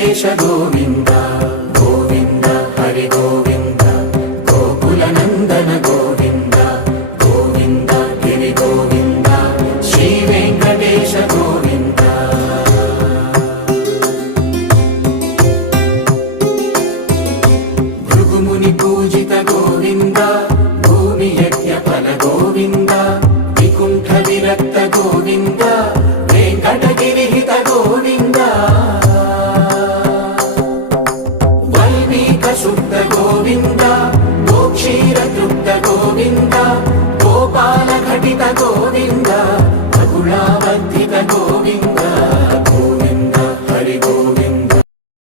వెంకటేశ గోవింద గోవింద హరి గోవింద గోకుల నందన గోవింద గోవింద గిరి గోవింద శ్రీ వెంకటేశ గోవింద భృగుముని పూజిత గోవింద భూమి యజ్ఞ ఫల గోవింద వికుంఠ విరక్త గోవింద వెంకటగిరిహిత గోవింద వల్మీక శుద్ధ గోవింద గోక్షీర తృప్త గోవింద గోపాల ఘటిత గోవింద